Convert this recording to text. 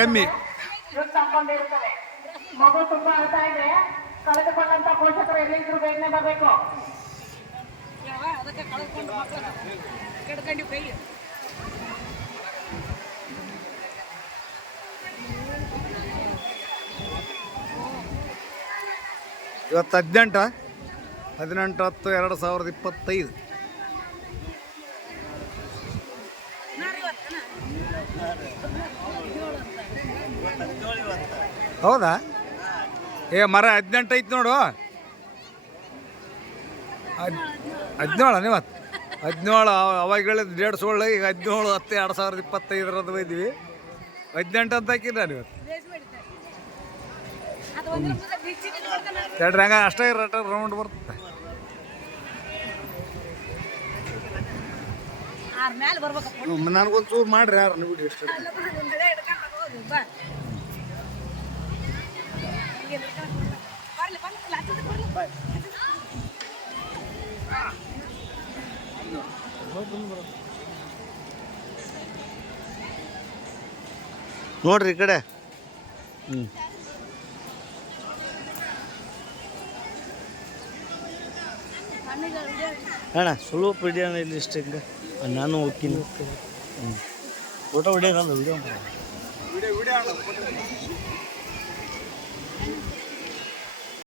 ಕಮ್ಮಿ. ತಗೊಂಡಿರ್ತದೆ. ಮಗು ತುಂಬಾ ಅಳ್ತಾ ಇದೆ, ಕಳೆದುಕೊಂಡಂತ ಪೋಷಕರು ಎಲ್ಲಿದ್ರು ಬೇಗನೆ ಬರಬೇಕು. ಅದಕ್ಕೆ ಕಳೆದುಕೊಂಡು ಮಕ್ಕಳು ಕೆಡ್ಕೊಂಡು ಕೈ ಇವತ್ತು 18/10/2025. ಹೌದಾ? ಮರ 18 ಐತಿ ನೋಡು. 17 ಇವತ್ತು 17 ಅವಾಗ ಹೇಳಿದ 1.5 ಈಗ 17/10/2025 ಒಯ್ದೀವಿ. 18 ಅಂತ ಹಾಕಿಲ್ಲ ನಾನು ಇವತ್ತು. ಹಂಗ ಅಷ್ಟೇ ರೌಂಡ್ ಬರ್ತದೆ. ನನಗೊಂದು ಚೂರು ಮಾಡ್ರಿ ಯಾರು ನೀವು ಎಷ್ಟು ನೋಡ್ರಿ ಈ ಕಡೆ. ಅಣ್ಣ ಸುಳ್ಳು ಹಿಡಿಯೋಣ ಇಲ್ಲಿ ಇಷ್ಟ ಹಿಂಗೆ ನಾನು ಹೋಗ್ತೀನಿ. Photo ಹೊಡಿಯೋದಲ್ಲ video